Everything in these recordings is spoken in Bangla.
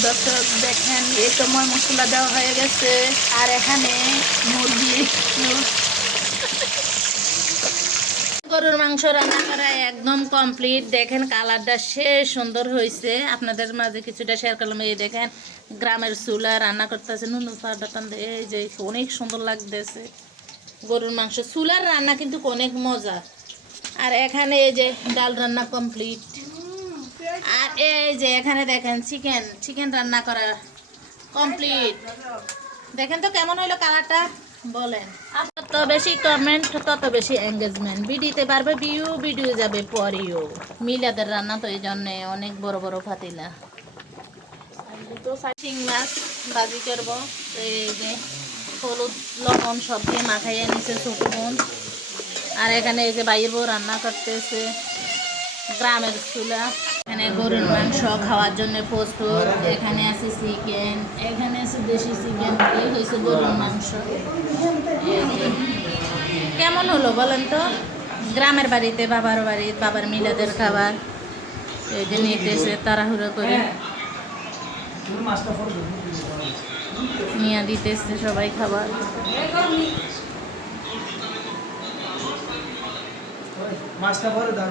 দর্শক, দেখেন, এই সময় মশলা দেওয়া হয়ে গেছে। আর এখানে মুরগি গরুর মাংস রান্না করা একদম কমপ্লিট। দেখেন, কালারটা শেষ সুন্দর হয়েছে। আপনাদের মাঝে কিছুটা শেয়ার করলাম। এই দেখেন, গ্রামের চুলা রান্না করতেছে নুন পাউডার এই যে, অনেক সুন্দর লাগতেছে গরুর মাংস। চুলার রান্না কিন্তু অনেক মজা আর এখানে এই যে, ডাল রান্না কমপ্লিট। আর এই যে এখানে দেখেন চিকেন চিকেন রান্না করা কমপ্লিট দেখেন তো কেমন হইল কালারটা? বলেন। যত বেশি কমেন্ট তত বেশি এঙ্গেজমেন্ট ভিডিওতে পারবে ভিউ ভিডিও যাবে পরেও। মিলাদের রান্না তো এই জন্য অনেক বড় বড় পাতিলা শিং মাছ এই যে হলুদ, লবণ সব আর এখানে এই যে বাইরের বউ রান্না করতেছে। গ্রামের চুলা। এখানে গরুর মাংস খাওয়ার জন্য প্রস্তুত। এখানে আছে চিকেন এখানে আছে দেশি চিকেন হয়েছে গরুর মাংস। কেমন হলো বলেন তো? গ্রামের বাড়িতে, বাবার বাড়ি, বাবার মিলাদের খাবার, এই যে নিতেছে তাড়াহুড়ো করে। নিয়ে দিতেছে সবাই খাবার। মাছটা পরে দাম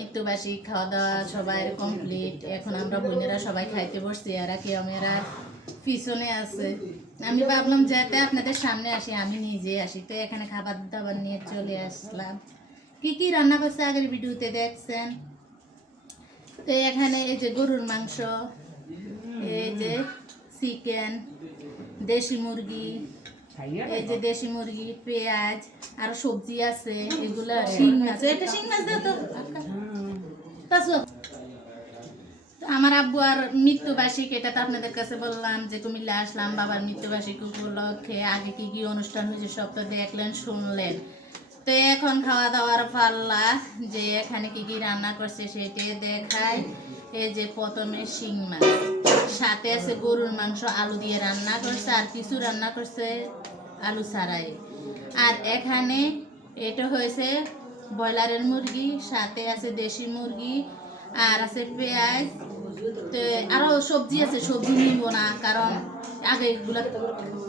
মৃত্যুবার্ষিক খাওয়া দাওয়া সবাই কমপ্লিট এখন আমরা বোনেরা সবাই খাইতে বসছি আর কি আমরা পিছনে আছে? আমি ভাবলাম যাতে আপনাদের সামনে আসি, আমি নিজে আসি। তো এখানে খাবার দাবার নিয়ে চলে আসলাম। কি কি রান্না করছে আগের ভিডিওতে দেখছেন? তো এখানে এই যে গরুর মাংস, এই যে চিকেন, দেশি মুরগি, এই যে দেশি মুরগি, পেঁয়াজ, আর সবজি আছে, এগুলো শিং মাছ। এটা শিং মাছ দাও তো। আমার আব্বু আর মৃত্যুবার্ষিক এটা তো আপনাদের কাছে বললাম যে কুমিল্লা আসলাম, বাবার মৃত্যুবার্ষিক উপলক্ষে আগে কি কি অনুষ্ঠান হয়েছে সব তো দেখলেন, শুনলেন। তো এখন খাওয়া দাওয়ার পাল্লা, যে এখানে কি কি রান্না করছে সেটাই দেখায় এই যে প্রথমে শিং মাছ, সাথে আছে গরুর মাংস, আলু দিয়ে রান্না করছে, আর কিছু রান্না করছে আলু ছাড়াই। আর এখানে এটা হয়েছে ব্রয়লারের মুরগি, সাথে আছে দেশি মুরগি, আর আছে পেঁয়াজ। তো আরও সবজি আছে, সবজি নিব না, কারণ আগে এগুলো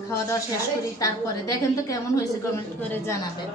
খাওয়া দাওয়া শেষ করি, তারপরে। দেখেন তো কেমন হয়েছে কমেন্ট করে জানাবেন।